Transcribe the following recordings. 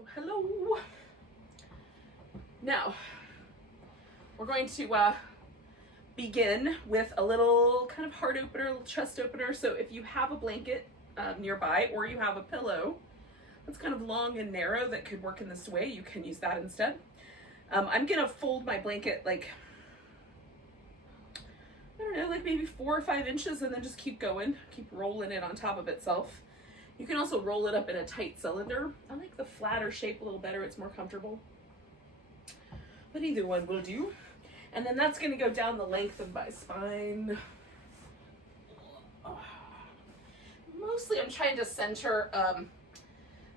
So hello. Now, we're going to begin with a little kind of heart opener, a little chest opener. So if you have a blanket nearby, or you have a pillow that's kind of long and narrow that could work in this way, you can use that instead. I'm gonna fold my blanket like, I don't know, like maybe 4 or 5 inches, and then just keep going, keep rolling it on top of itself. You can also roll it up in a tight cylinder. I like the flatter shape a little better, it's more comfortable. But either one will do. And then that's gonna go down the length of my spine. Mostly I'm trying to center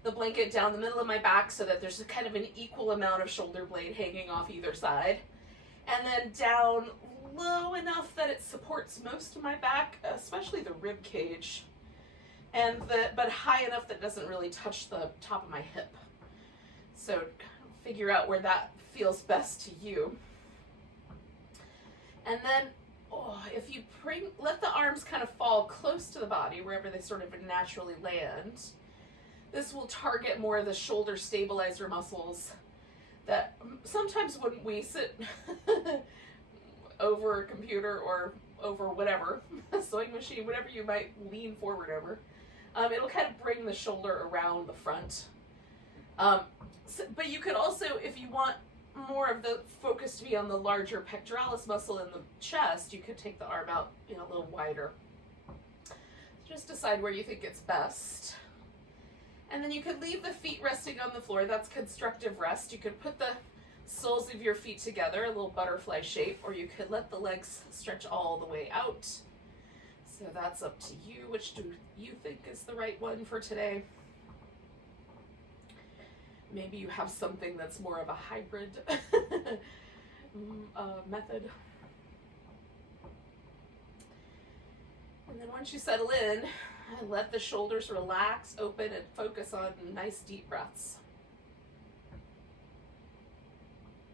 the blanket down the middle of my back so that there's a kind of an equal amount of shoulder blade hanging off either side. And then down low enough that it supports most of my back, especially the rib cage. But high enough that it doesn't really touch the top of my hip. So figure out where that feels best to you. And then, if you let the arms kind of fall close to the body, wherever they sort of naturally land, this will target more of the shoulder stabilizer muscles that sometimes when we sit over a computer or over whatever, a sewing machine, whatever you might lean forward over, it'll kind of bring the shoulder around the front. But you could also, if you want more of the focus to be on the larger pectoralis muscle in the chest, you could take the arm out, a little wider. Just decide where you think it's best. And then you could leave the feet resting on the floor. That's constructive rest. You could put the soles of your feet together, a little butterfly shape, or you could let the legs stretch all the way out. So that's up to you. Which do you think is the right one for today? Maybe you have something that's more of a hybrid method. And then once you settle in, let the shoulders relax, open, and focus on nice deep breaths.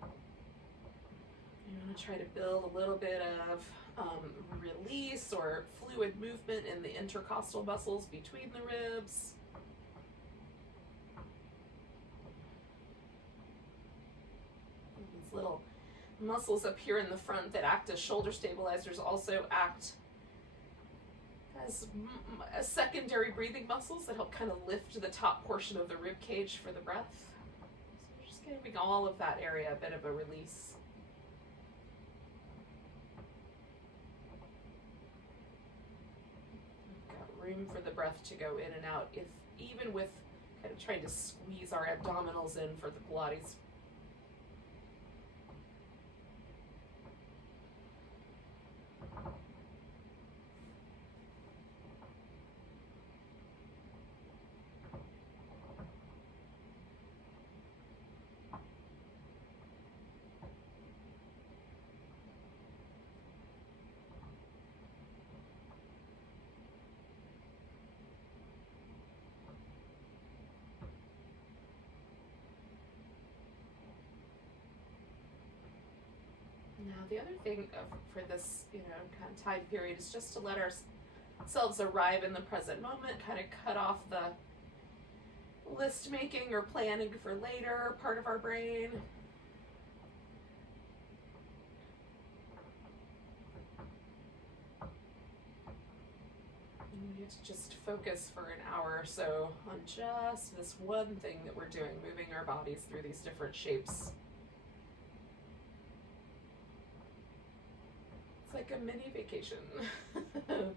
You want to try to build a little bit of release or fluid movement in the intercostal muscles between the ribs. These little muscles up here in the front that act as shoulder stabilizers also act as secondary breathing muscles that help kind of lift the top portion of the rib cage for the breath. So just giving all of that area a bit of a release. Room for the breath to go in and out, even with kind of trying to squeeze our abdominals in for the Pilates. Now, the other thing for this, kind of time period is just to let ourselves arrive in the present moment, kind of cut off the list making or planning for later part of our brain. And we get to just focus for an hour or so on just this one thing that we're doing, moving our bodies through these different shapes. It's like a mini vacation. So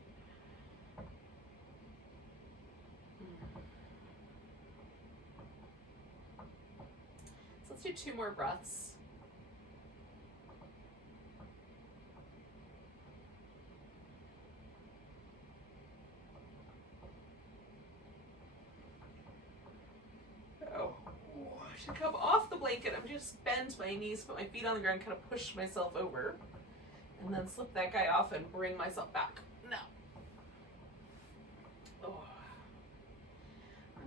let's do 2 more breaths. I should come off the blanket. I'm just bend my knees, put my feet on the ground, kind of push myself over. And then slip that guy off and bring myself back. No.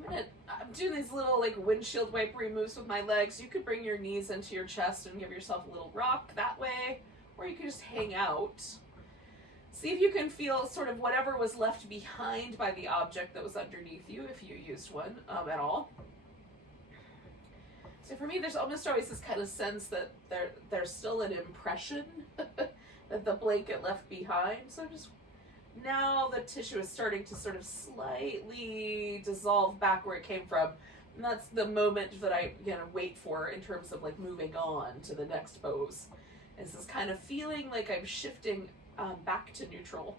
I'm doing these little like windshield wiper moves with my legs. You could bring your knees into your chest and give yourself a little rock that way, or you could just hang out. See if you can feel sort of whatever was left behind by the object that was underneath you, if you used one at all. So for me, there's almost always this kind of sense that there's still an impression that the blanket left behind. So just now the tissue is starting to sort of slightly dissolve back where it came from. And that's the moment that I wait for in terms of like moving on to the next pose. Is this kind of feeling like I'm shifting back to neutral.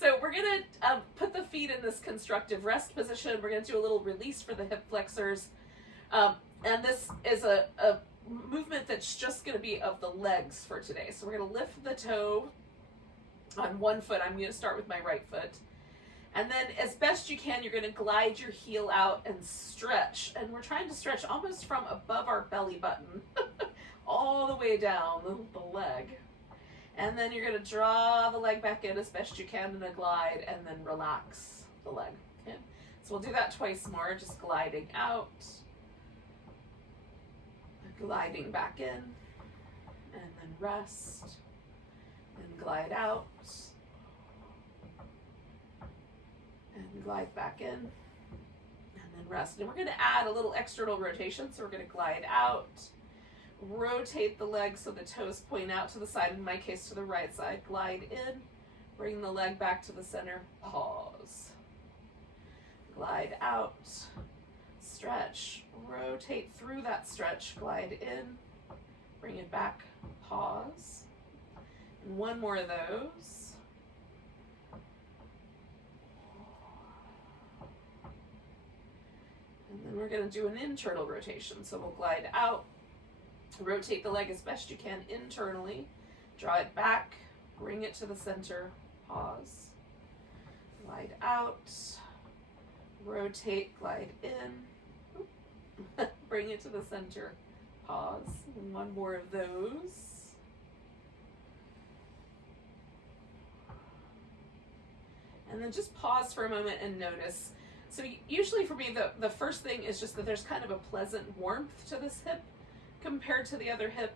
So we're gonna put the feet in this constructive rest position. We're gonna do a little release for the hip flexors. And this is a movement that's just gonna be of the legs for today. So we're gonna lift the toe on one foot. I'm gonna start with my right foot. And then as best you can, you're gonna glide your heel out and stretch. And we're trying to stretch almost from above our belly button all the way down the leg. And then you're gonna draw the leg back in as best you can in a glide and then relax the leg. Okay? So we'll do that twice more, just gliding out, gliding back in, and then rest, and glide out, and glide back in, and then rest. And we're gonna add a little external rotation, so we're gonna glide out, rotate the leg so the toes point out to the side, in my case to the right side, glide in, bring the leg back to the center, pause, glide out, stretch, rotate through that stretch, glide in, bring it back, pause, and one more of those. And then we're going to do an internal rotation, so we'll glide out, rotate the leg as best you can internally, draw it back, bring it to the center, pause, glide out, rotate, glide in, bring it to the center, pause, and one more of those. And then just pause for a moment and notice. So usually for me, the first thing is just that there's kind of a pleasant warmth to this hip compared to the other hip.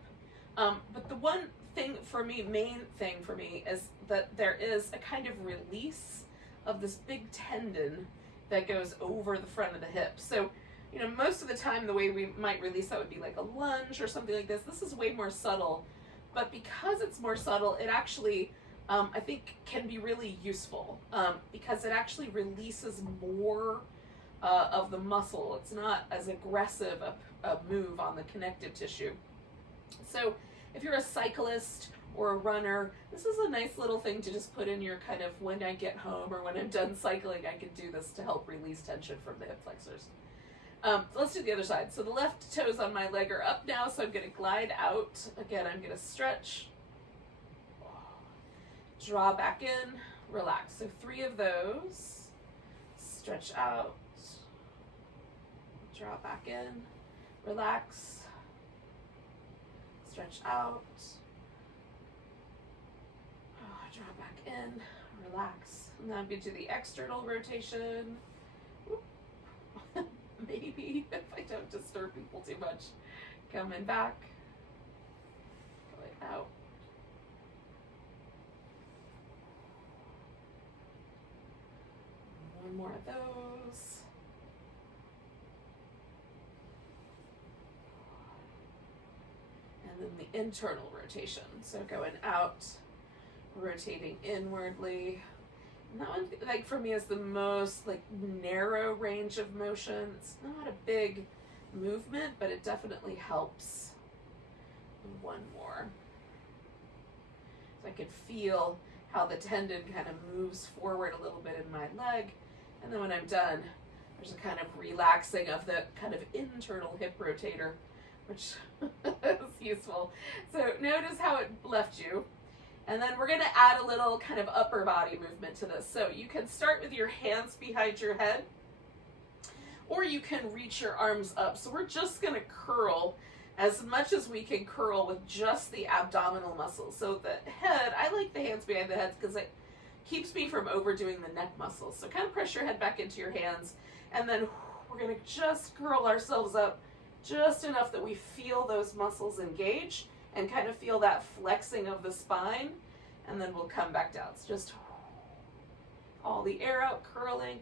But the one thing for me, main thing for me, is that there is a kind of release of this big tendon that goes over the front of the hip. So, most of the time the way we might release that would be like a lunge or something like this. This is way more subtle, but because it's more subtle, it actually, I think, can be really useful because it actually releases more of the muscle. It's not as aggressive a move on the connective tissue. So if you're a cyclist or a runner, this is a nice little thing to just put in your kind of when I get home or when I'm done cycling, I can do this to help release tension from the hip flexors. Let's do the other side. So the left toes on my leg are up now, so I'm going to glide out. Again, I'm going to stretch, draw back in, relax. So 3 of those. Stretch out, draw back in, relax, stretch out, draw back in, relax. And now I'm going to do the external rotation. Maybe if I don't disturb people too much. Coming back, going out. One more of those. And then the internal rotation. So going out, rotating inwardly. And that one, like for me, is the most like narrow range of motion. It's not a big movement, but it definitely helps. One more. So I could feel how the tendon kind of moves forward a little bit in my leg. And then when I'm done, there's a kind of relaxing of the kind of internal hip rotator, which is useful. So notice how it left you. And then we're going to add a little kind of upper body movement to this. So you can start with your hands behind your head, or you can reach your arms up. So we're just going to curl as much as we can curl with just the abdominal muscles. So the head, I like the hands behind the head because it keeps me from overdoing the neck muscles. So kind of press your head back into your hands, and then we're going to just curl ourselves up just enough that we feel those muscles engage and kind of feel that flexing of the spine, and then we'll come back down. So just all the air out, curling,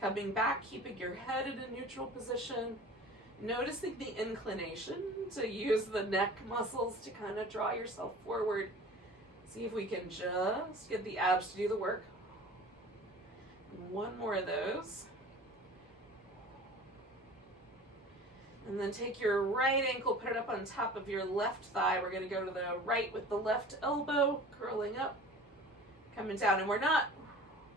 coming back, keeping your head in a neutral position, Noticing the inclination to use the neck muscles to kind of draw yourself forward. See if we can just get the abs to do the work. One more of those. And then take your right ankle, put it up on top of your left thigh. We're going to go to the right with the left elbow, curling up, coming down. And we're not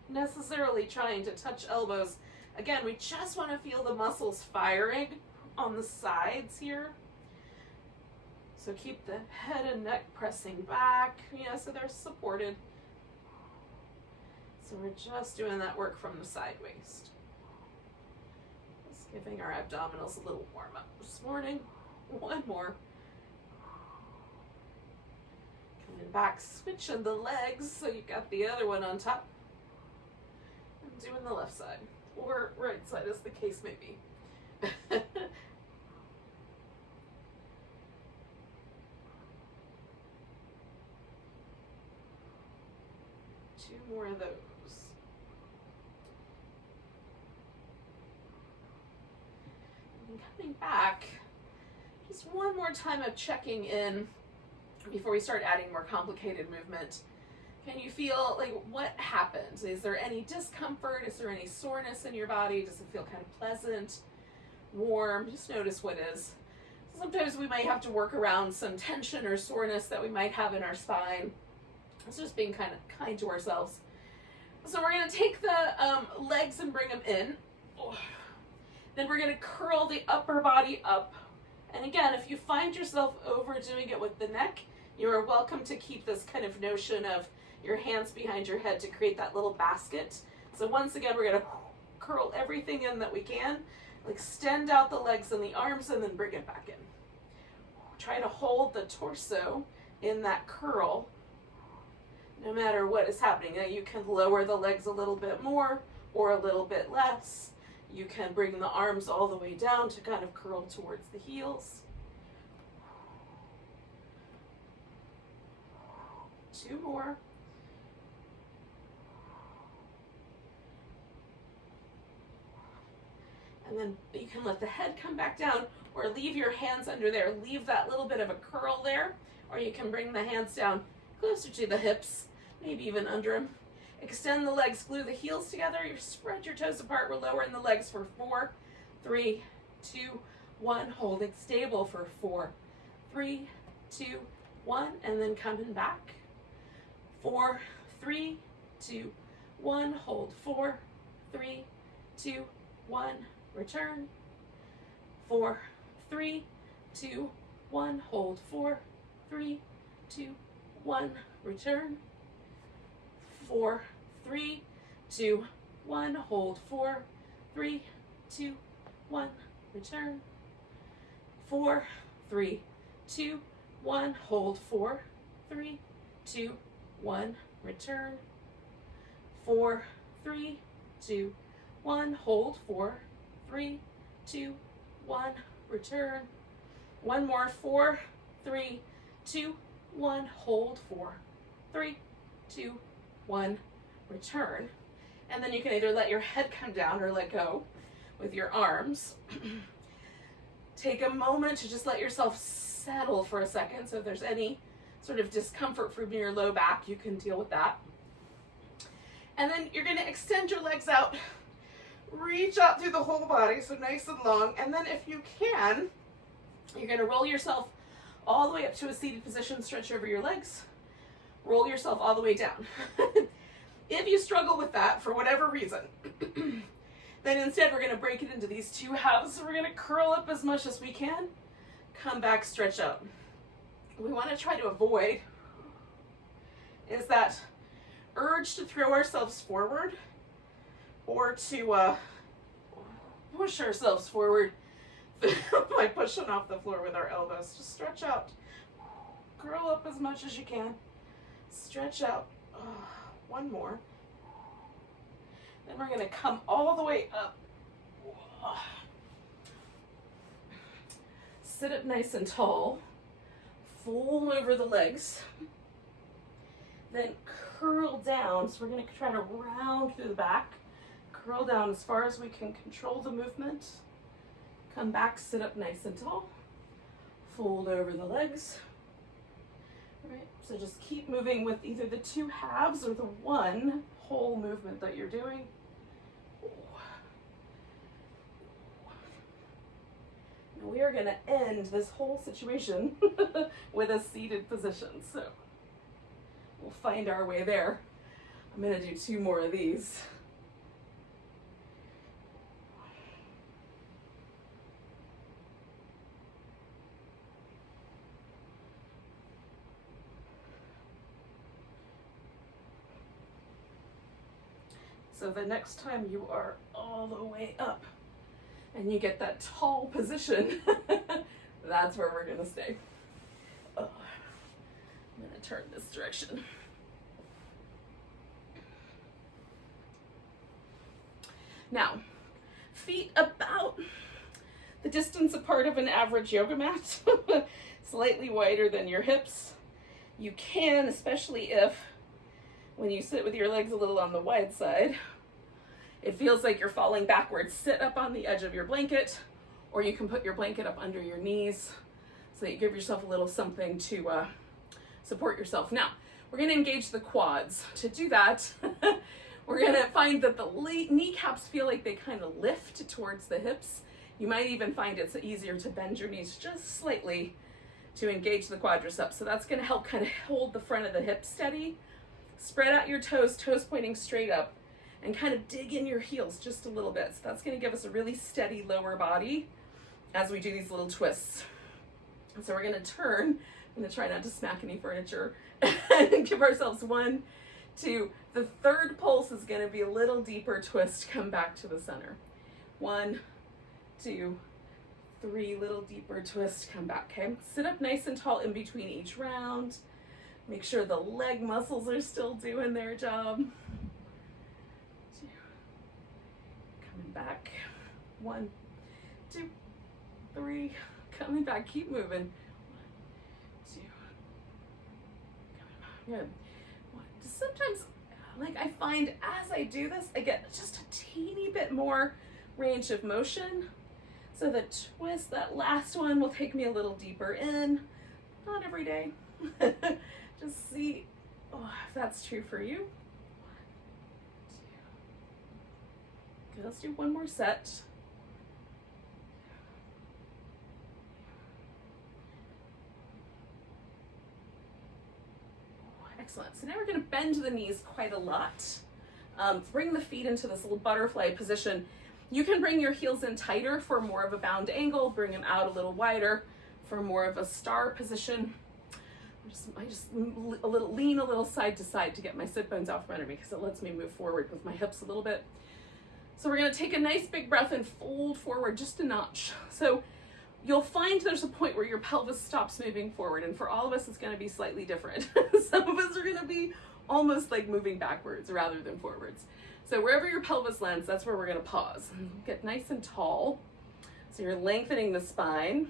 necessarily trying to touch elbows. Again, we just want to feel the muscles firing on the sides here. So keep the head and neck pressing back, so they're supported. So we're just doing that work from the side waist. Just giving our abdominals a little warm up this morning. One more. Coming back, switching the legs so you've got the other one on top. And doing the left side, or right side as the case may be. Two more of those. And coming back, just one more time of checking in before we start adding more complicated movement. Can you feel like what happens? Is there any discomfort? Is there any soreness in your body? Does it feel kind of pleasant, warm? Just notice what is. Sometimes we might have to work around some tension or soreness that we might have in our spine. It's just being kind to ourselves. So we're going to take the legs and bring them in. Then we're going to curl the upper body up. And again, if you find yourself overdoing it with the neck, you are welcome to keep this kind of notion of your hands behind your head to create that little basket. So once again, we're going to curl everything in that we can. Extend out the legs and the arms and then bring it back in. Try to hold the torso in that curl no matter what is happening. Now you can lower the legs a little bit more or a little bit less. You can bring the arms all the way down to kind of curl towards the heels. Two more. And then you can let the head come back down or leave your hands under there. Leave that little bit of a curl there, or you can bring the hands down closer to the hips, maybe even under them. Extend the legs, glue the heels together. You spread your toes apart. We're lowering the legs for 4, 3, 2, 1. Holding stable for 4, 3, 2, 1. And then coming back. 4, 3, 2, 1. Hold 4, 3, 2, 1. Return. 4, 3, 2, 1. Hold 4, 3, 2, 1. Return. 4, 3, 2, 1. Hold 4, 3, 2, 1. Return. 4, 3, 2, 1. Hold 4, 3, 2, 1. Return. 4, 3, 2, 1. Hold 4, 3, 2, 1. Return. One more. 4, 3, 2, 1. Hold 4, 3, 2, 1. Return. And then you can either let your head come down or let go with your arms. Take a moment to just let yourself settle for a second. So if there's any sort of discomfort from your low back, you can deal with that. And then you're going to extend your legs out. Reach out through the whole body, so nice and long. And then if you can, you're going to roll yourself all the way up to a seated position. Stretch over your legs. Roll yourself all the way down. If you struggle with that for whatever reason, then instead we're going to break it into these two halves. So we're going to curl up as much as we can. Come back, stretch out. What we want to try to avoid is that urge to throw ourselves forward or to push ourselves forward by pushing off the floor with our elbows. Just stretch out. Curl up as much as you can. Stretch out. One more. Then we're going to come all the way up. Sit up nice and tall. Fold over the legs. Then curl down. So we're going to try to round through the back. Curl down as far as we can control the movement. Come back, sit up nice and tall. Fold over the legs. All right, so just keep moving with either the two halves or the one whole movement that you're doing. And we are going to end this whole situation with a seated position. So we'll find our way there. I'm going to do 2 more of these. So the next time you are all the way up and you get that tall position, that's where we're going to stay. Oh, I'm going to turn this direction. Now, feet about the distance apart of an average yoga mat, slightly wider than your hips. You can, especially if when you sit with your legs a little on the wide side, it feels like you're falling backwards. Sit up on the edge of your blanket, or you can put your blanket up under your knees so that you give yourself a little something to support yourself. Now, we're going to engage the quads. To do that, we're going to find that the kneecaps feel like they kind of lift towards the hips. You might even find it's easier to bend your knees just slightly to engage the quadriceps. So that's going to help kind of hold the front of the hips steady. Spread out your toes, toes pointing straight up, and kind of dig in your heels just a little bit. So that's going to give us a really steady lower body as we do these little twists. And so we're going to turn. I'm going to try not to smack any furniture and give ourselves 1, 2. The third pulse is going to be a little deeper twist. Come back to the center. 1, 2, 3. Little deeper twist. Come back. Okay. Sit up nice and tall in between each round. Make sure the leg muscles are still doing their job. 2. Coming back. 1, 2, 3. Coming back. Keep moving. 1, 2. Coming back. Good. 1. Sometimes, like I find as I do this, I get just a teeny bit more range of motion. So the twist, that last one, will take me a little deeper in. Not every day. Just see if that's true for you. 1, 2. Good, let's do 1 more set. Excellent. So now we're going to bend the knees quite a lot. Bring the feet into this little butterfly position. You can bring your heels in tighter for more of a bound angle. Bring them out a little wider for more of a star position. I just lean a little side to side to get my sit bones out from under me because it lets me move forward with my hips a little bit. So we're going to take a nice big breath and fold forward just a notch. So you'll find there's a point where your pelvis stops moving forward, and for all of us it's going to be slightly different. Some of us are going to be almost like moving backwards rather than forwards. So wherever your pelvis lands, that's where we're going to pause. Get nice and tall. So you're lengthening the spine.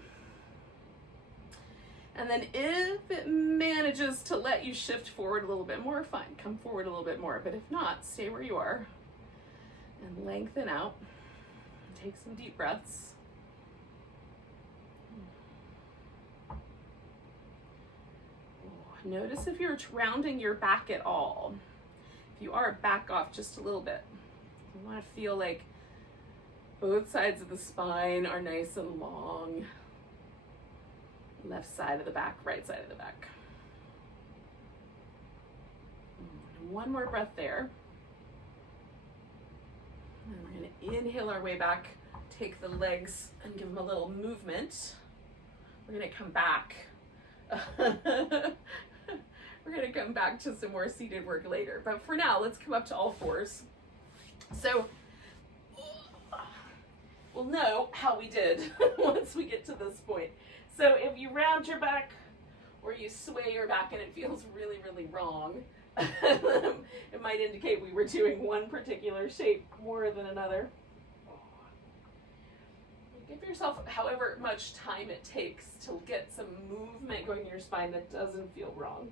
And then if it manages to let you shift forward a little bit more, fine, come forward a little bit more. But if not, stay where you are and lengthen out. Take some deep breaths. Notice if you're rounding your back at all. If you are, back off just a little bit. You want to feel like both sides of the spine are nice and long. Left side of the back, right side of the back. And 1 more breath there. And we're going to inhale our way back, take the legs and give them a little movement. We're going to come back. We're going to come back to some more seated work later. But for now, let's come up to all fours. So we'll know how we did once we get to this point. So if you round your back or you sway your back and it feels really, really wrong, it might indicate we were doing one particular shape more than another. Give yourself however much time it takes to get some movement going in your spine that doesn't feel wrong.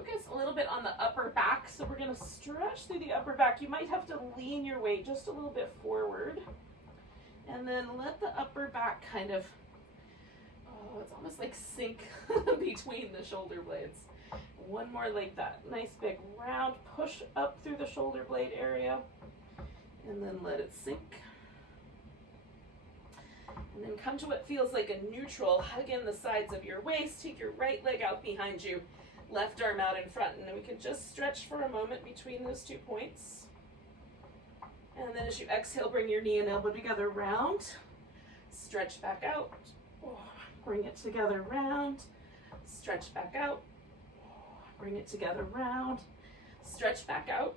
focus a little bit on the upper back. So we're going to stretch through the upper back. You might have to lean your weight just a little bit forward. And then let the upper back kind of, oh, it's almost like sink between the shoulder blades. One more like that. Nice big round push up through the shoulder blade area. And then let it sink. And then come to what feels like a neutral. Hug in the sides of your waist. Take your right leg out behind you. Left arm out in front. And then we can just stretch for a moment between those 2 points. And then as you exhale, bring your knee and elbow together, round. Stretch back out. Bring it together, round. Stretch back out. Bring it together, round. Stretch back out.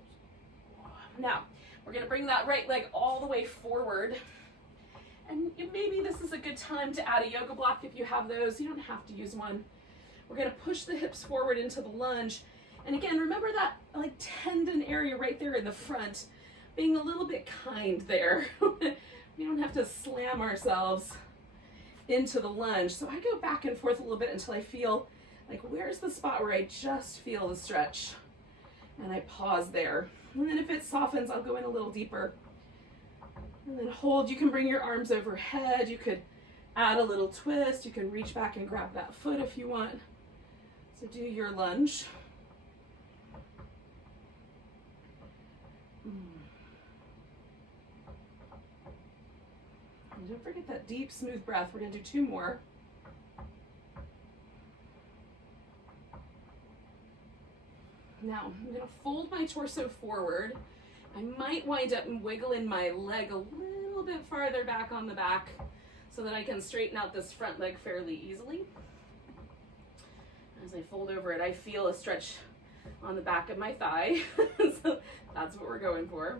Now, we're going to bring that right leg all the way forward. And maybe this is a good time to add a yoga block if you have those. You don't have to use one. We're going to push the hips forward into the lunge. And again, remember that like tendon area right there in the front. Being a little bit kind there. We don't have to slam ourselves into the lunge. So I go back and forth a little bit until I feel like, where's the spot where I just feel the stretch? And I pause there. And then if it softens, I'll go in a little deeper. And then hold. You can bring your arms overhead. You could add a little twist. You can reach back and grab that foot if you want. So do your lunge. And don't forget that deep, smooth breath. We're going to do 2 more. Now, I'm going to fold my torso forward. I might wind up and wiggle in my leg a little bit farther back on the back so that I can straighten out this front leg fairly easily. As I fold over it, I feel a stretch on the back of my thigh. So that's what we're going for.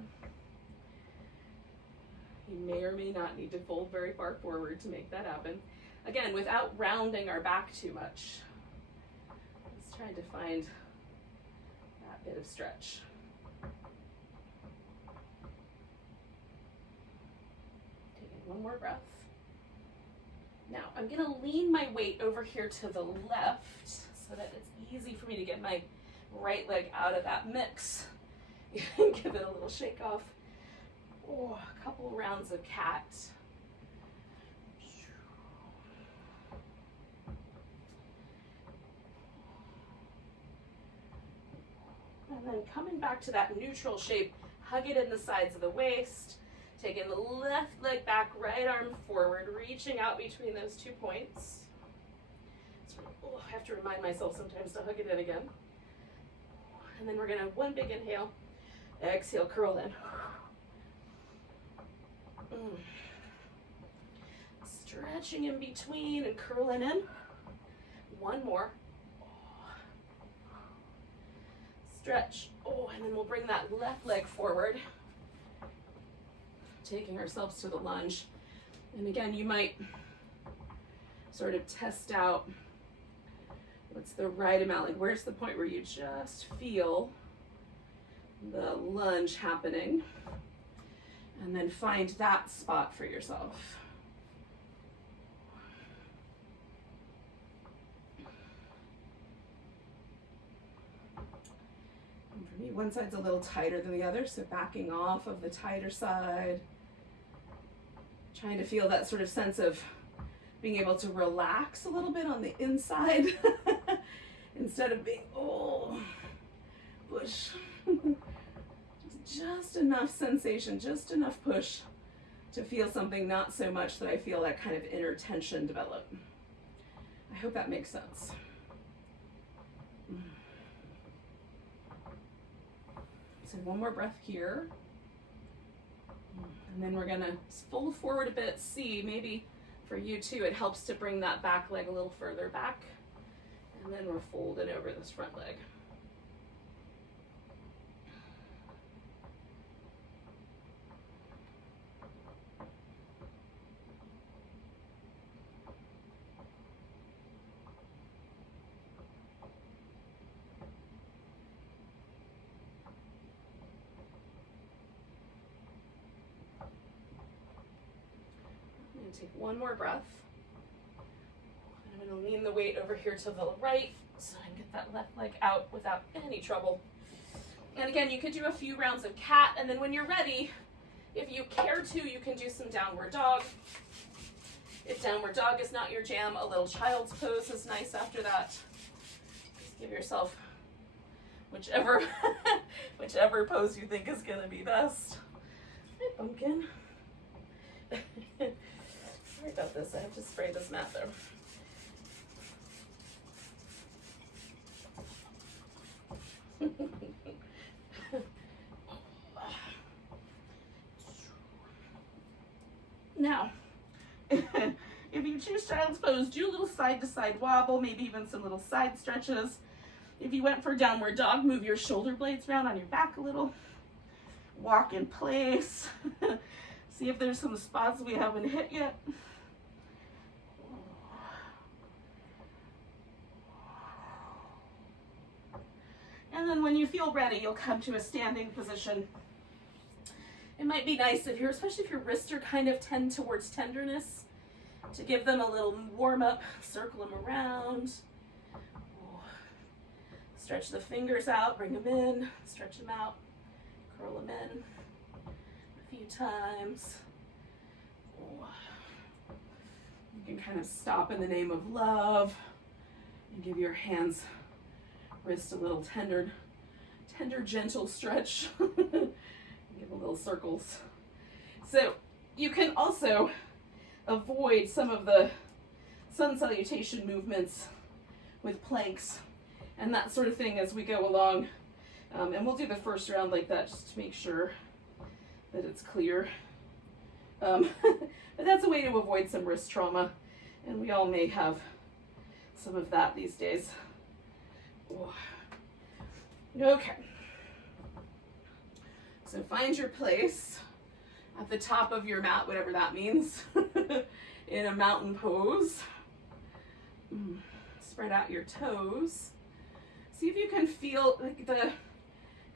You may or may not need to fold very far forward to make that happen. Again, without rounding our back too much. Just trying to find that bit of stretch. Taking one more breath. Now, I'm going to lean my weight over here to the left so that it's easy for me to get my right leg out of that mix. Give it a little shake off. Oh, a couple rounds of cat. And then coming back to that neutral shape, hug it in the sides of the waist. Taking the left leg back, right arm forward, reaching out between those 2 points. So, I have to remind myself sometimes to hug it in again. And then we're going to have one big inhale. Exhale, curl in. Stretching in between and curling in. One more. Stretch. And then we'll bring that left leg forward. Taking ourselves to the lunge. And again, you might sort of test out what's the right amount. Like, where's the point where you just feel the lunge happening? And then find that spot for yourself. And for me, one side's a little tighter than the other, so backing off of the tighter side. Trying to feel that sort of sense of being able to relax a little bit on the inside instead of being, push. Just enough sensation, just enough push to feel something, not so much that I feel that kind of inner tension develop. I hope that makes sense. So one more breath here. And then we're gonna fold forward a bit. See, maybe for you too, it helps to bring that back leg a little further back. And then we're folding over this front leg. Take one more breath. I'm going to lean the weight over here to the right, So I can get that left leg out without any trouble. And again, you could do a few rounds of cat, and then when you're ready, if you care to, you can do some downward dog. If downward dog is not your jam, a little child's pose is nice after that. Just give yourself whichever pose you think is gonna be best. Hi, pumpkin. Sorry about this, I have to spray this mat though. Now, if you choose child's pose, do a little side to side wobble, maybe even some little side stretches. If you went for downward dog, move your shoulder blades around on your back a little. Walk in place. See if there's some spots we haven't hit yet. And then when you feel ready, you'll come to a standing position. It might be nice if especially if your wrists are kind of tend towards tenderness, to give them a little warm up, circle them around. Stretch the fingers out, bring them in, stretch them out, curl them in a few times. You can kind of stop in the name of love and give your hands, wrist a little tender, gentle stretch. Give a little circles. So you can also avoid some of the sun salutation movements with planks and that sort of thing as we go along. And we'll do the first round like that just to make sure that it's clear. But that's a way to avoid some wrist trauma, and we all may have some of that these days. Okay. So find your place at the top of your mat, whatever that means, in a mountain pose. Spread out your toes. See if you can feel like the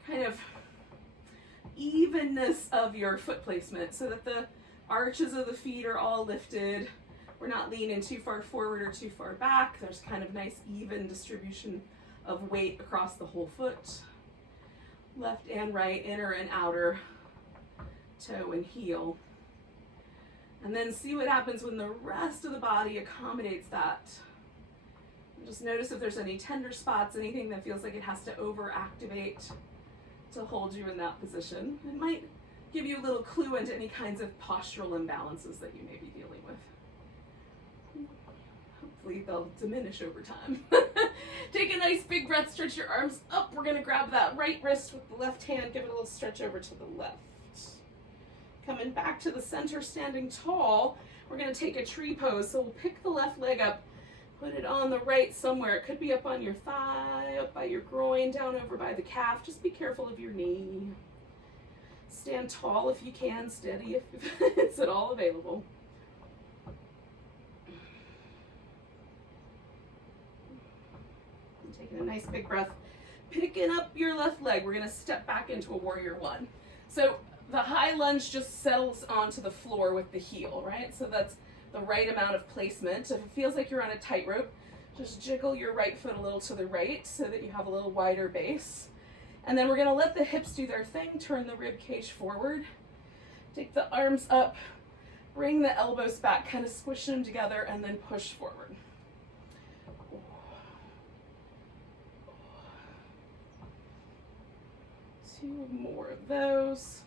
kind of evenness of your foot placement so that the arches of the feet are all lifted. We're not leaning too far forward or too far back. There's kind of nice even distribution of weight across the whole foot. Left and right, inner and outer, toe and heel. And then see what happens when the rest of the body accommodates that. Just notice if there's any tender spots, anything that feels like it has to overactivate to hold you in that position. It might give you a little clue into any kinds of postural imbalances that you may be dealing with. Hopefully they'll diminish over time. Take a nice big breath, stretch your arms up. We're gonna grab that right wrist with the left hand, give it a little stretch over to the left. Coming back to the center, standing tall, we're gonna take a tree pose. So we'll pick the left leg up, put it on the right somewhere. It could be up on your thigh, up by your groin, down over by the calf. Just be careful of your knee. Stand tall if you can, steady if it's at all available. Taking a nice big breath, picking up your left leg. We're gonna step back into a warrior one. So the high lunge just settles onto the floor with the heel, right? So that's the right amount of placement. If it feels like you're on a tightrope, just jiggle your right foot a little to the right so that you have a little wider base. And then we're gonna let the hips do their thing, turn the rib cage forward. Take the arms up, bring the elbows back, kind of squish them together, and then push forward. Two more of those.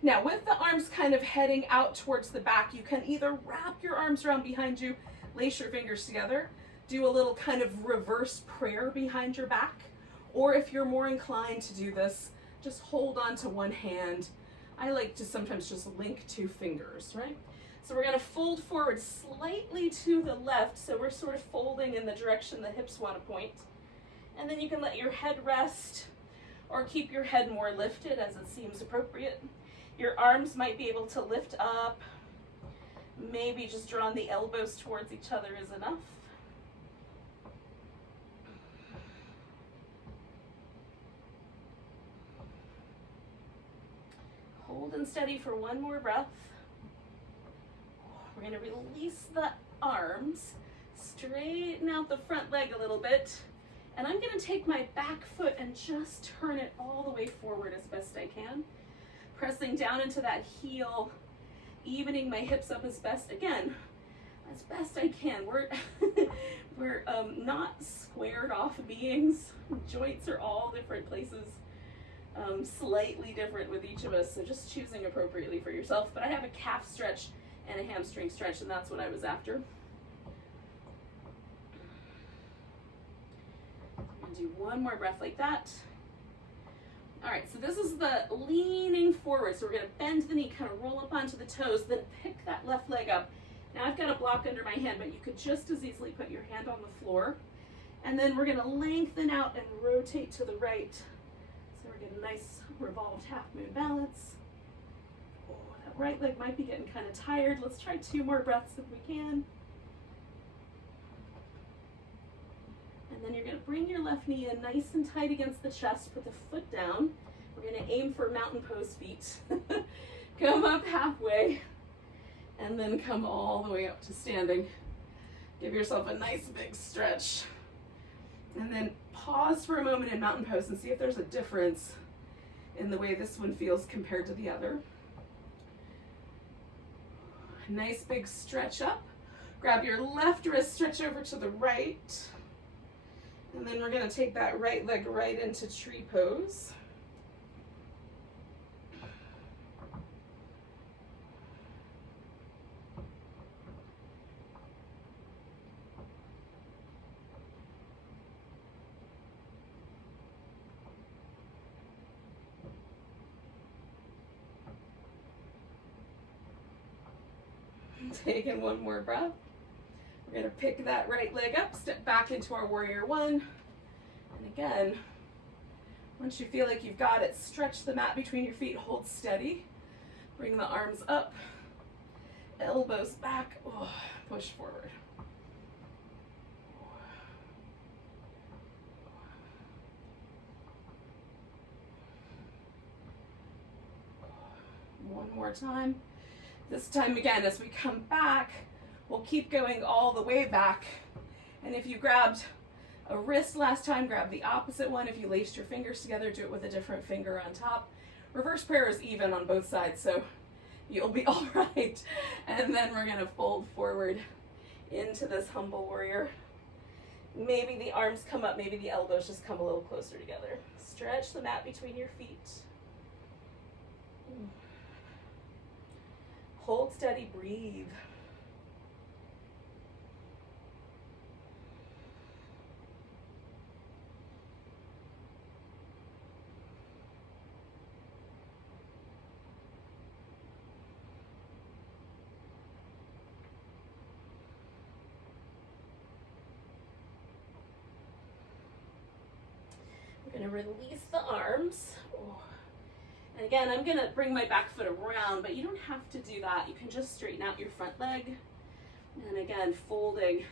Now with the arms kind of heading out towards the back, you can either wrap your arms around behind you, lace your fingers together, do a little kind of reverse prayer behind your back, or if you're more inclined to do this, just hold on to one hand. I like to sometimes just link two fingers, right? So we're gonna fold forward slightly to the left, so we're sort of folding in the direction the hips wanna point. And then you can let your head rest, or keep your head more lifted as it seems appropriate. Your arms might be able to lift up. Maybe just drawing the elbows towards each other is enough. Hold and steady for one more breath. We're gonna release the arms, straighten out the front leg a little bit, and I'm gonna take my back foot and just turn it all the way forward as best I can. Pressing down into that heel, evening my hips up as best I can. We're not squared off beings. Joints are all different places, slightly different with each of us, so just choosing appropriately for yourself. But I have a calf stretch and a hamstring stretch, and that's what I was after. I'm gonna do one more breath like that. All right, so this is the leaning forward. So we're gonna bend the knee, kind of roll up onto the toes, then pick that left leg up. Now I've got a block under my hand, but you could just as easily put your hand on the floor. And then we're gonna lengthen out and rotate to the right. So we're getting a nice revolved half moon balance. Oh, that right leg might be getting kind of tired. Let's try 2 more breaths if we can. And then you're gonna bring your left knee in nice and tight against the chest, put the foot down. We're gonna aim for mountain pose feet. Come up halfway, and then come all the way up to standing. Give yourself a nice big stretch. And then pause for a moment in mountain pose and see if there's a difference in the way this one feels compared to the other. Nice big stretch up. Grab your left wrist, stretch over to the right. And then we're gonna take that right leg right into tree pose. Taking one more breath. We're going to pick that right leg up, step back into our warrior one. And again, once you feel like you've got it, stretch the mat between your feet, hold steady. Bring the arms up, elbows back, push forward. One more time. This time again, as we come back, we'll keep going all the way back. And if you grabbed a wrist last time, grab the opposite one. If you laced your fingers together, do it with a different finger on top. Reverse prayer is even on both sides, so you'll be all right. And then we're gonna fold forward into this humble warrior. Maybe the arms come up, maybe the elbows just come a little closer together. Stretch the mat between your feet. Hold steady, breathe. We're going to release the arms. And again, I'm gonna bring my back foot around, but you don't have to do that. You can just straighten out your front leg. And again, folding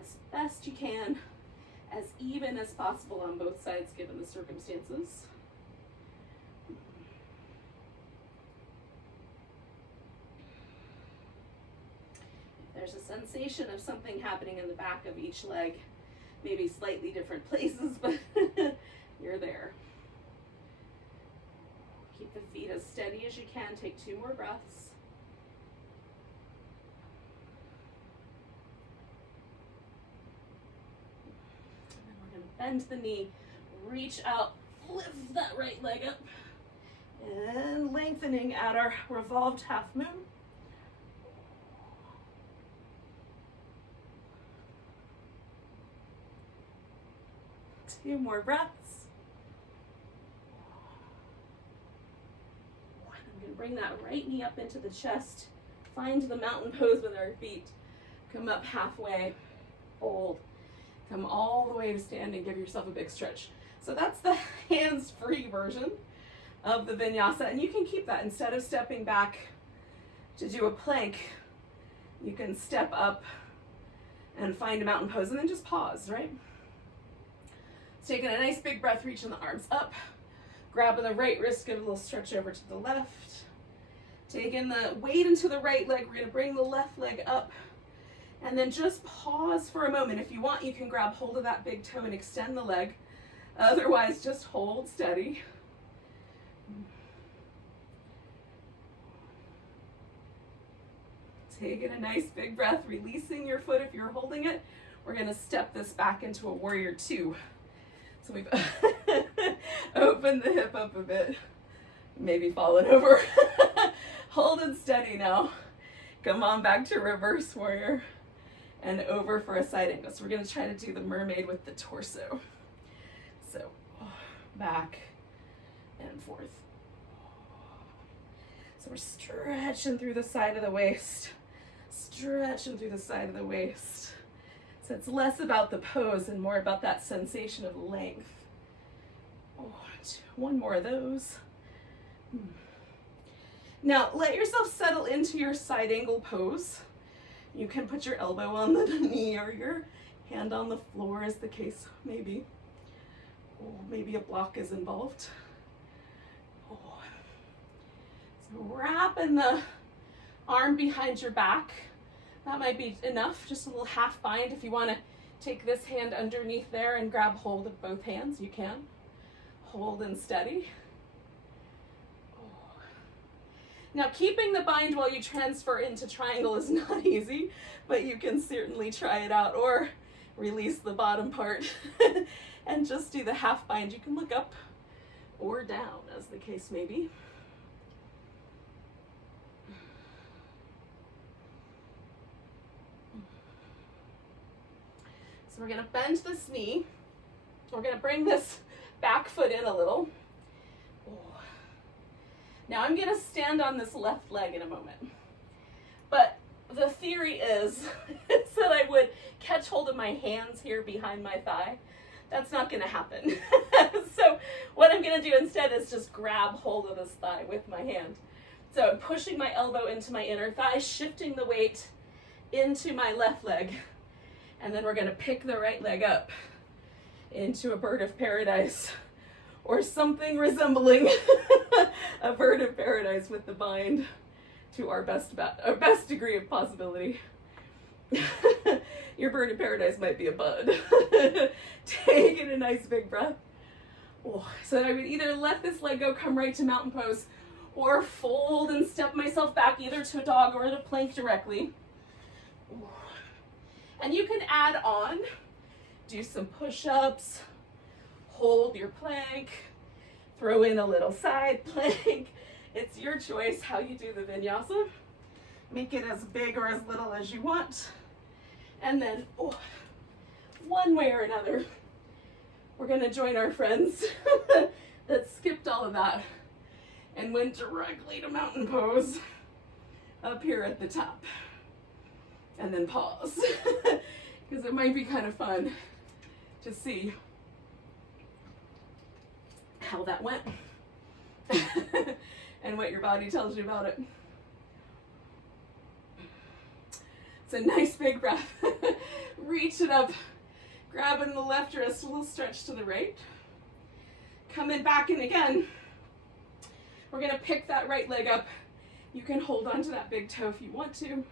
as best you can, as even as possible on both sides given the circumstances. If there's a sensation of something happening in the back of each leg, maybe slightly different places, but you're there. Keep the feet as steady as you can. Take 2 more breaths. And then we're going to bend the knee, reach out, lift that right leg up, and lengthening at our revolved half moon. Two more breaths. Bring that right knee up into the chest. Find the mountain pose with our feet. Come up halfway, fold. Come all the way to standing, give yourself a big stretch. So that's the hands-free version of the vinyasa, and you can keep that. Instead of stepping back to do a plank, you can step up and find a mountain pose and then just pause, right? So taking a nice big breath, reaching the arms up, grabbing the right wrist, give a little stretch over to the left. Taking the weight into the right leg, we're going to bring the left leg up. And then just pause for a moment. If you want, you can grab hold of that big toe and extend the leg. Otherwise, just hold steady. Taking a nice big breath, releasing your foot if you're holding it. We're going to step this back into a warrior two. So we've opened the hip up a bit, maybe fallen over. Hold it steady now. Come on back to reverse warrior and over for a side angle. So we're going to try to do the mermaid with the torso. So back and forth. So we're stretching through the side of the waist. Stretching through the side of the waist. So it's less about the pose and more about that sensation of length. One more of those. Now let yourself settle into your side angle pose. You can put your elbow on the knee or your hand on the floor as the case may be. Maybe a block is involved. So wrapping the arm behind your back. That might be enough, just a little half bind. If you want to take this hand underneath there and grab hold of both hands, you can. Hold and steady. Now keeping the bind while you transfer into triangle is not easy, but you can certainly try it out, or release the bottom part and just do the half bind. You can look up or down as the case may be. So we're going to bend this knee. We're going to bring this back foot in a little. Now I'm going to stand on this left leg in a moment. But the theory is that I would catch hold of my hands here behind my thigh. That's not going to happen. So what I'm going to do instead is just grab hold of this thigh with my hand. So I'm pushing my elbow into my inner thigh, shifting the weight into my left leg. And then we're going to pick the right leg up into a bird of paradise, or something resembling a bird of paradise with the bind to our best degree of possibility. Your bird of paradise might be a bud. Taking a nice big breath. So I would either let this leg go, come right to mountain pose, or fold and step myself back either to a dog or to plank directly. And you can add on, do some push-ups, hold your plank, throw in a little side plank. It's your choice how you do the vinyasa. Make it as big or as little as you want. And then, one way or another, we're going to join our friends that skipped all of that and went directly to mountain pose up here at the top. And then pause, because it might be kind of fun to see how that went and what your body tells you about it. So nice big breath. Reach it up, grabbing the left wrist, a little stretch to the right. Coming back in again. We're going to pick that right leg up. You can hold on to that big toe if you want to,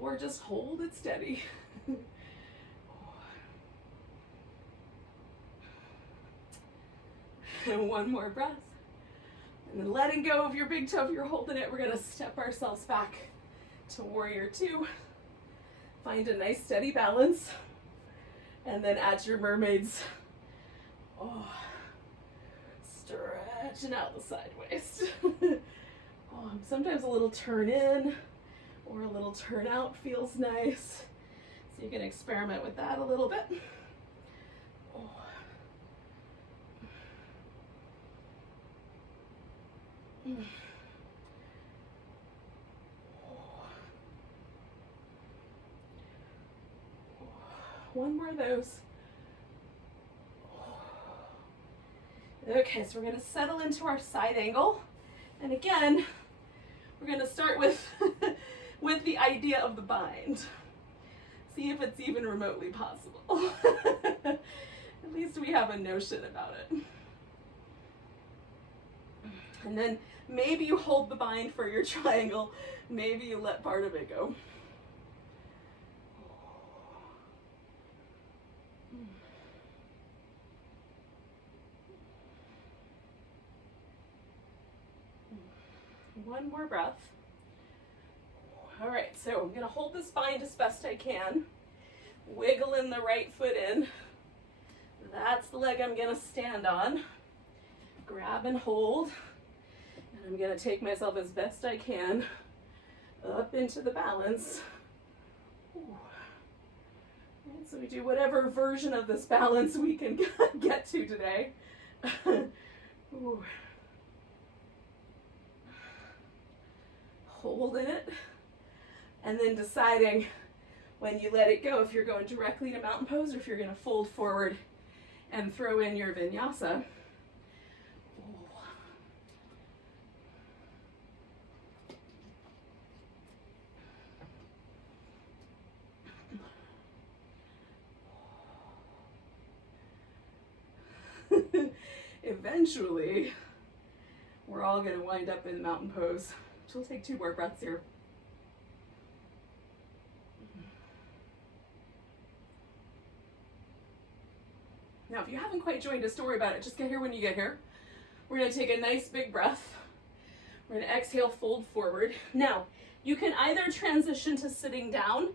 or just hold it steady. And one more breath. And then letting go of your big toe if you're holding it, we're going to step ourselves back to warrior two. Find a nice steady balance. And then add your mermaids. Stretching out the side waist. Sometimes a little turn in or a little turn out feels nice. So you can experiment with that a little bit. One more of those. Okay, so we're going to settle into our side angle. And again, we're going to start with with the idea of the bind. See if it's even remotely possible. At least we have a notion about it. And then Maybe you hold the bind for your triangle. Maybe you let part of it go. One more breath. All right, so I'm gonna hold this bind as best I can. Wiggling the right foot in. That's the leg I'm gonna stand on. Grab and hold. And I'm gonna take myself as best I can up into the balance. Ooh. Right, so we do whatever version of this balance we can get to today. Ooh. Holding it, and then deciding when you let it go if you're going directly to mountain pose or if you're going to fold forward and throw in your vinyasa. Eventually, we're all going to wind up in mountain pose. So we'll take 2 more breaths here. Now, if you haven't quite joined us, don't worry about it. Just get here when you get here. We're going to take a nice big breath. We're going to exhale, fold forward. Now, you can either transition to sitting down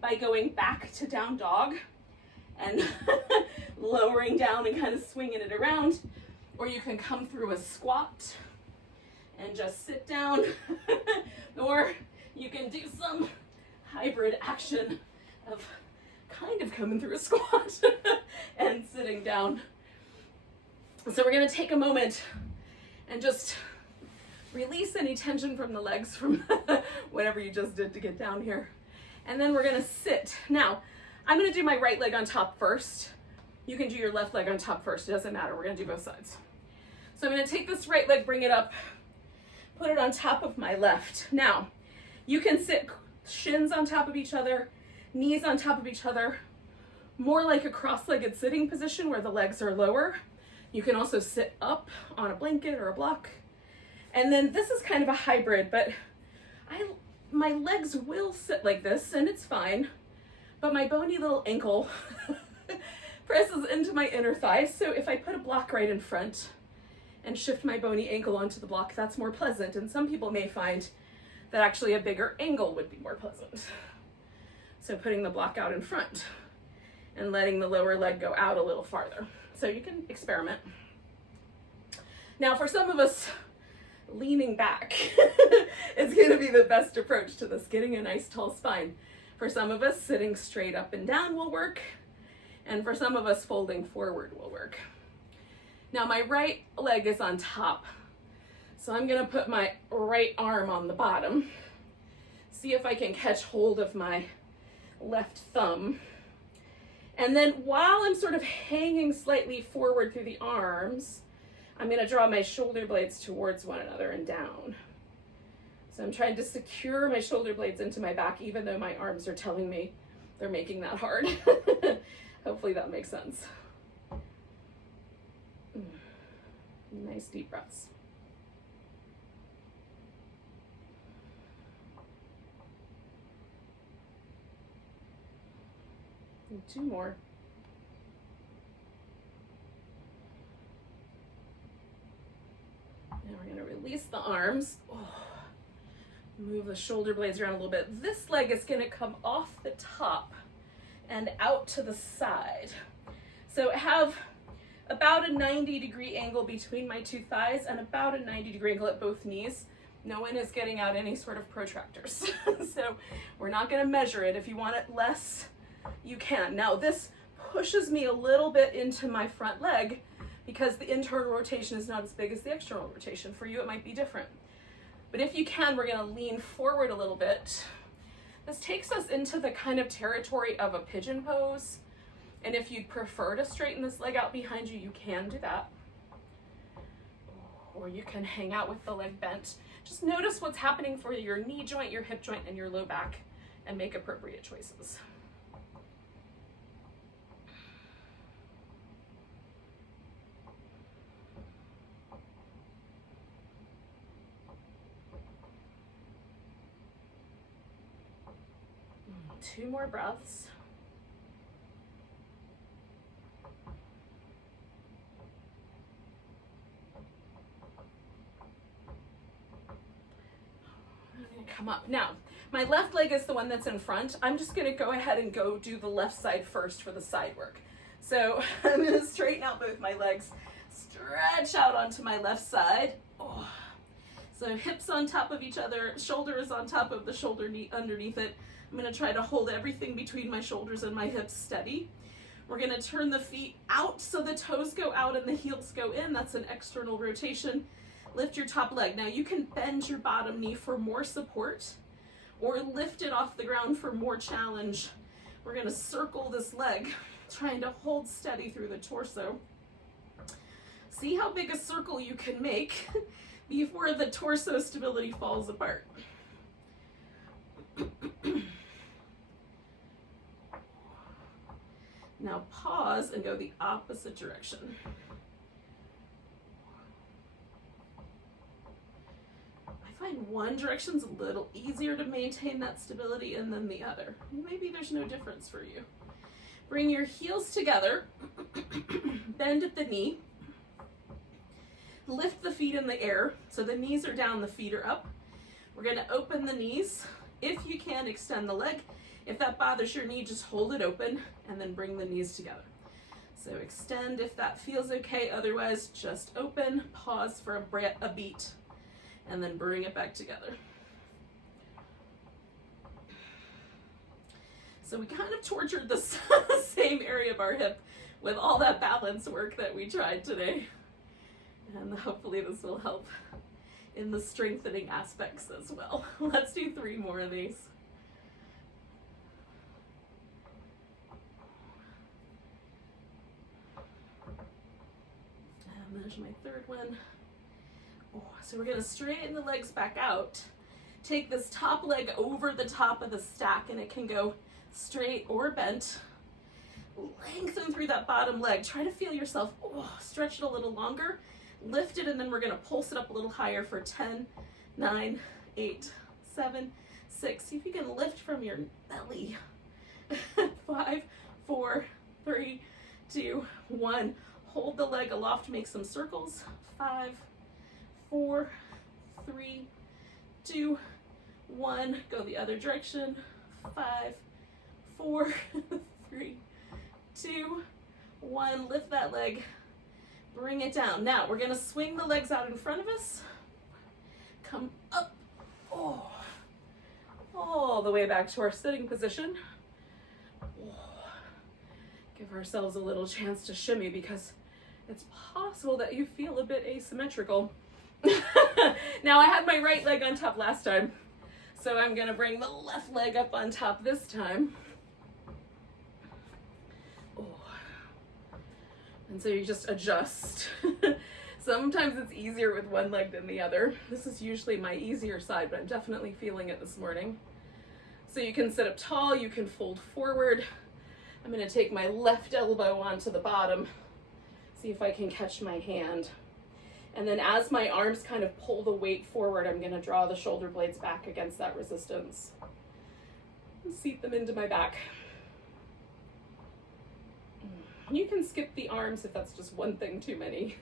by going back to down dog and lowering down and kind of swinging it around, or you can come through a squat and just sit down, or you can do some hybrid action of kind of coming through a squat and sitting down. So we're gonna take a moment and just release any tension from the legs from whatever you just did to get down here. And then we're gonna sit. Now, I'm gonna do my right leg on top first. You can do your left leg on top first, it doesn't matter, we're gonna do both sides. So I'm gonna take this right leg, bring it up, put it on top of my left. Now, you can sit shins on top of each other, knees on top of each other, more like a cross-legged sitting position where the legs are lower. You can also sit up on a blanket or a block. And then this is kind of a hybrid, but my legs will sit like this and it's fine, but my bony little ankle presses into my inner thigh. So if I put a block right in front and shift my bony ankle onto the block, that's more pleasant. And some people may find that actually a bigger angle would be more pleasant. So putting the block out in front and letting the lower leg go out a little farther. So you can experiment. Now for some of us, leaning back is gonna be the best approach to this, getting a nice tall spine. For some of us, sitting straight up and down will work. And for some of us, folding forward will work. Now my right leg is on top. So I'm gonna put my right arm on the bottom. See if I can catch hold of my left thumb. And then while I'm sort of hanging slightly forward through the arms, I'm gonna draw my shoulder blades towards one another and down. So I'm trying to secure my shoulder blades into my back, even though my arms are telling me they're making that hard. Hopefully that makes sense. Nice deep breaths. And 2 more. Now we're going to release the arms. Oh. Move the shoulder blades around a little bit. This leg is going to come off the top and out to the side. So have about a 90-degree angle between my 2 thighs and about a 90-degree angle at both knees. No one is getting out any sort of protractors. So we're not going to measure it. If you want it less, you can. Now this pushes me a little bit into my front leg because the internal rotation is not as big as the external rotation. For you, it might be different. But if you can, we're going to lean forward a little bit. This takes us into the kind of territory of a pigeon pose. And if you'd prefer to straighten this leg out behind you, you can do that. Or you can hang out with the leg bent. Just notice what's happening for your knee joint, your hip joint, and your low back, and make appropriate choices. 2 more breaths. Come up. Now, my left leg is the one that's in front. I'm just gonna go ahead and go do the left side first for the side work. So I'm gonna straighten out both my legs, stretch out onto my left side. Oh. So hips on top of each other, shoulders on top of the shoulder underneath it. I'm gonna try to hold everything between my shoulders and my hips steady. We're gonna turn the feet out so the toes go out and the heels go in. That's an external rotation. Lift your top leg. Now you can bend your bottom knee for more support or lift it off the ground for more challenge. We're gonna circle this leg, trying to hold steady through the torso. See how big a circle you can make before the torso stability falls apart. Now pause and go the opposite direction. I find one direction's a little easier to maintain that stability and then the other. Maybe there's no difference for you. Bring your heels together, bend at the knee, lift the feet in the air. So the knees are down, the feet are up. We're gonna open the knees. If you can, extend the leg. If that bothers your knee, just hold it open and then bring the knees together. So extend if that feels okay. Otherwise, just open, pause for a beat, and then bring it back together. So we kind of tortured the same area of our hip with all that balance work that we tried today. And hopefully this will help in the strengthening aspects as well. Let's do 3 more of these. And there's my 3rd one. Oh, so we're gonna straighten the legs back out. Take this top leg over the top of the stack, and it can go straight or bent. Lengthen through that bottom leg. Try to feel yourself stretch it a little longer. Lift it, and then we're gonna pulse it up a little higher for 10, 9, 8, 7, 6. See if you can lift from your belly. 5, 4, 3, 2, 1. Hold the leg aloft, make some circles. 5, 4, 3, 2, 1. Go the other direction. 5, 4, 3, 2, 1. Lift that leg. Bring it down. Now we're gonna swing the legs out in front of us. Come up, all the way back to our sitting position. Give ourselves a little chance to shimmy because it's possible that you feel a bit asymmetrical. Now I had my right leg on top last time, so I'm gonna bring the left leg up on top this time. And so you just adjust. Sometimes it's easier with one leg than the other. This is usually my easier side, but I'm definitely feeling it this morning. So you can sit up tall, you can fold forward. I'm gonna take my left elbow onto the bottom, see if I can catch my hand. And then as my arms kind of pull the weight forward, I'm gonna draw the shoulder blades back against that resistance. And seat them into my back. You can skip the arms if that's just one thing too many.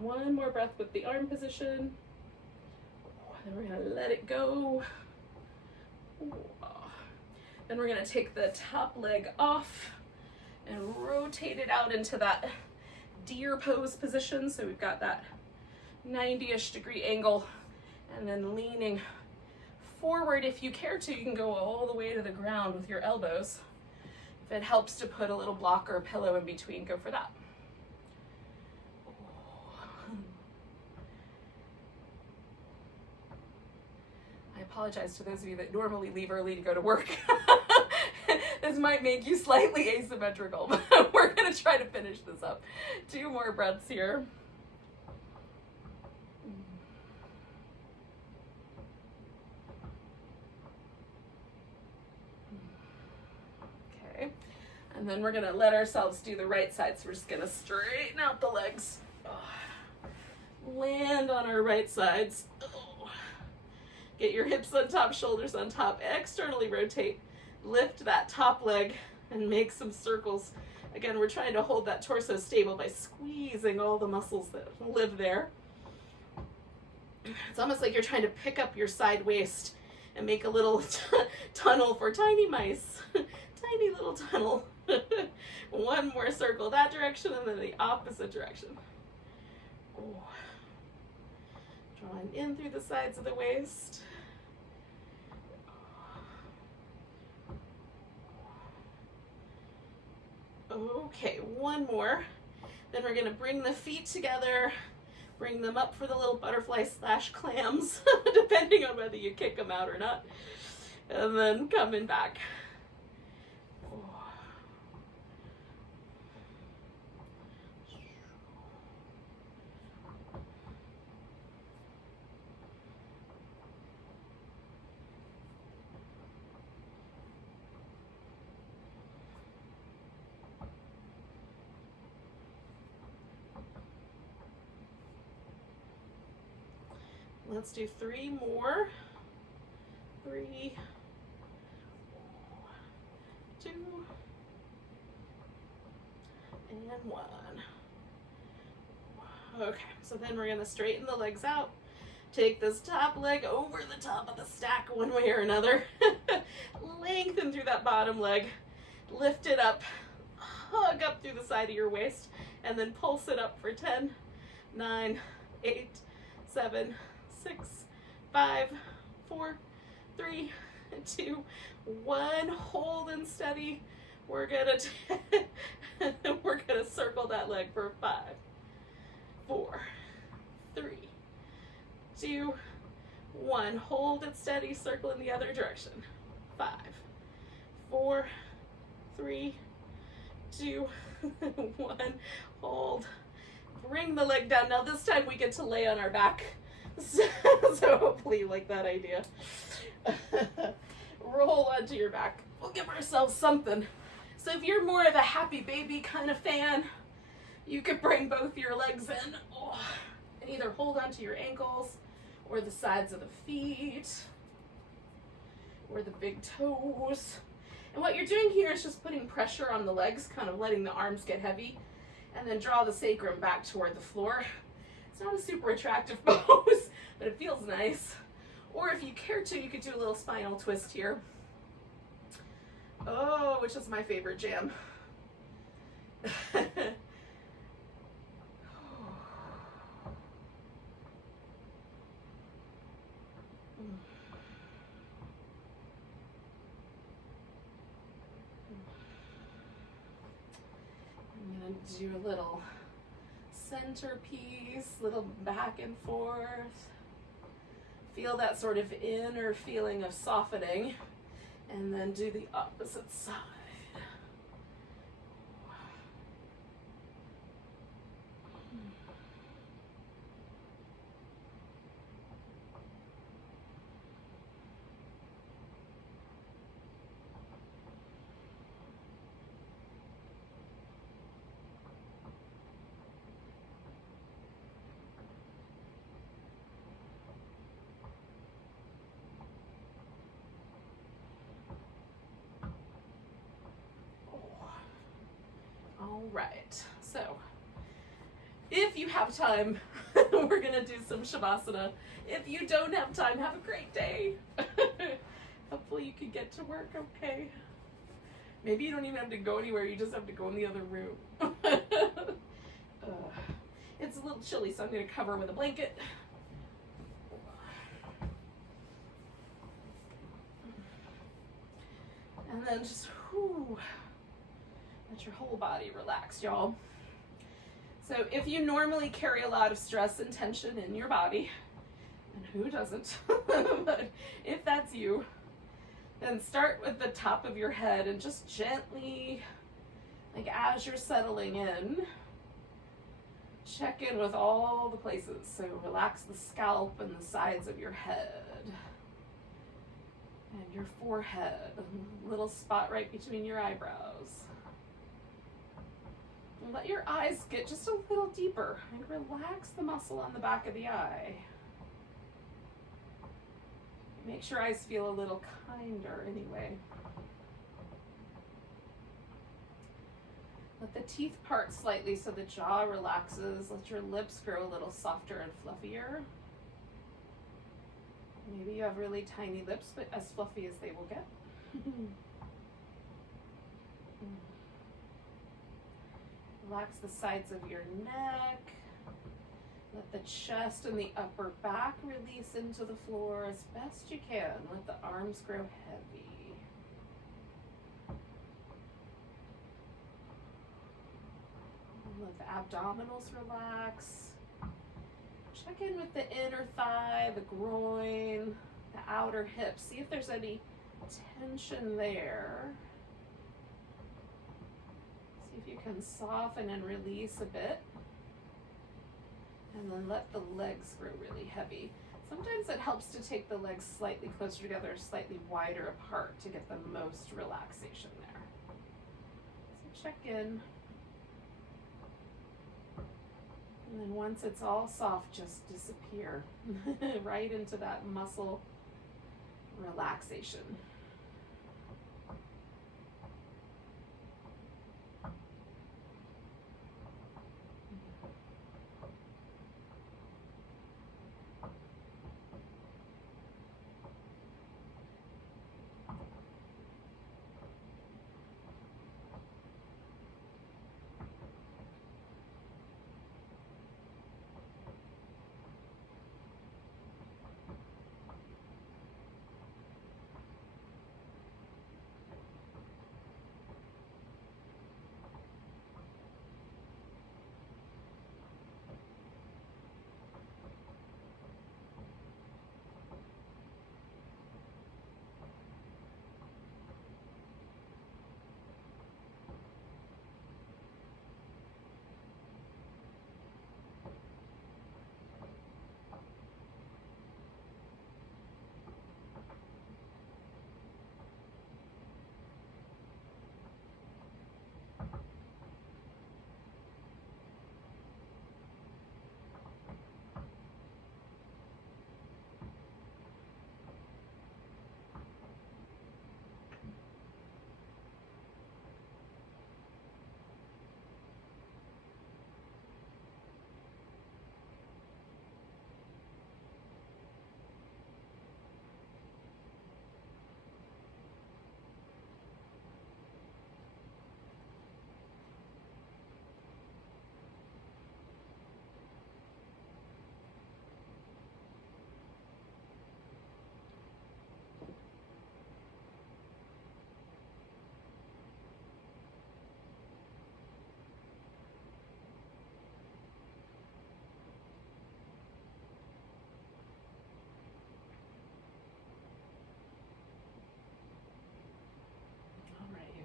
One more breath with the arm position. Then we're gonna let it go. Then we're gonna take the top leg off and rotate it out into that deer pose position. So we've got that 90-ish degree angle, and then leaning forward. If you care to, you can go all the way to the ground with your elbows. If it helps to put a little block or a pillow in between, go for that. I apologize to those of you that normally leave early to go to work. This might make you slightly asymmetrical, but we're gonna try to finish this up. 2 more breaths here. And then we're gonna let ourselves do the right side. So we're just gonna straighten out the legs. Land on our right sides. Get your hips on top, shoulders on top. Externally rotate. Lift that top leg and make some circles. Again, we're trying to hold that torso stable by squeezing all the muscles that live there. It's almost like you're trying to pick up your side waist and make a little tunnel for tiny mice. Tiny little tunnel. One more circle that direction and then the opposite direction. Oh. Drawing in through the sides of the waist. Okay, one more. Then we're gonna bring the feet together, bring them up for the little butterfly / clams, depending on whether you kick them out or not. And then coming back. Let's do 3 more. 3, 2, and 1. Okay, so then we're gonna straighten the legs out. Take this top leg over the top of the stack one way or another. Lengthen through that bottom leg. Lift it up. Hug up through the side of your waist. And then pulse it up for 10, 9, 8, 7, 6, 5, 4, 3, 2, 1. Hold and steady. We're gonna circle that leg for 5, 4, 3, 2, 1. Hold it steady. Circle in the other direction. 5, 4, 3, 2, 1. Hold. Bring the leg down. Now this time we get to lay on our back. So hopefully you like that idea. Roll onto your back. We'll give ourselves something. So if you're more of a happy baby kind of fan, you could bring both your legs in and either hold onto your ankles or the sides of the feet or the big toes. And what you're doing here is just putting pressure on the legs, kind of letting the arms get heavy, and then draw the sacrum back toward the floor. It's not a super attractive pose, but it feels nice. Or if you care to, you could do a little spinal twist here. Oh, which is my favorite jam. I'm gonna do a little centerpiece, little back and forth. Feel that sort of inner feeling of softening, and then do the opposite side. All right, so if you have time, we're gonna do some Shavasana. If you don't have time, have a great day. Hopefully you can get to work okay. Maybe you don't even have to go anywhere, you just have to go in the other room. It's a little chilly, so I'm gonna cover with a blanket. And then just, let your whole body relax, y'all. So if you normally carry a lot of stress and tension in your body, and who doesn't, but if that's you, then start with the top of your head and just gently, like as you're settling in, check in with all the places. So relax the scalp and the sides of your head. And your forehead, a little spot right between your eyebrows. And let your eyes get just a little deeper and relax the muscle on the back of the eye. Makes your eyes feel a little kinder anyway. Let the teeth part slightly so the jaw relaxes. Let your lips grow a little softer and fluffier. Maybe you have really tiny lips, but as fluffy as they will get. Relax the sides of your neck. Let the chest and the upper back release into the floor as best you can. Let the arms grow heavy. Let the abdominals relax. Check in with the inner thigh, the groin, the outer hips. See if there's any tension there. See if you can soften and release a bit. And then let the legs grow really heavy. Sometimes it helps to take the legs slightly closer together, slightly wider apart to get the most relaxation there. So check in. And then once it's all soft, just disappear right into that muscle relaxation.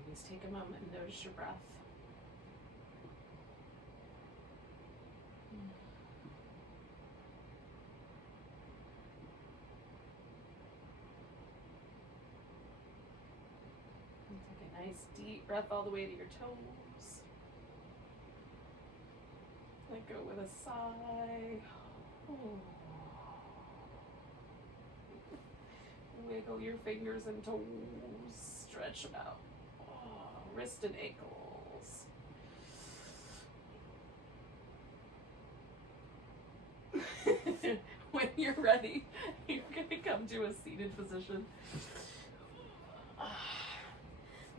Just take a moment and notice your breath. And take a nice deep breath all the way to your toes. Let go with a sigh. Oh. Wiggle your fingers and toes. Stretch them out. Wrist and ankles. When you're ready, you're going to come to a seated position. I'm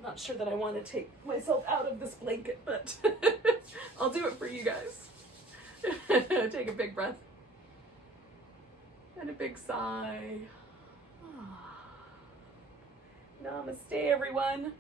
not sure that I want to take myself out of this blanket, but I'll do it for you guys. Take a big breath and a big sigh. Namaste, everyone.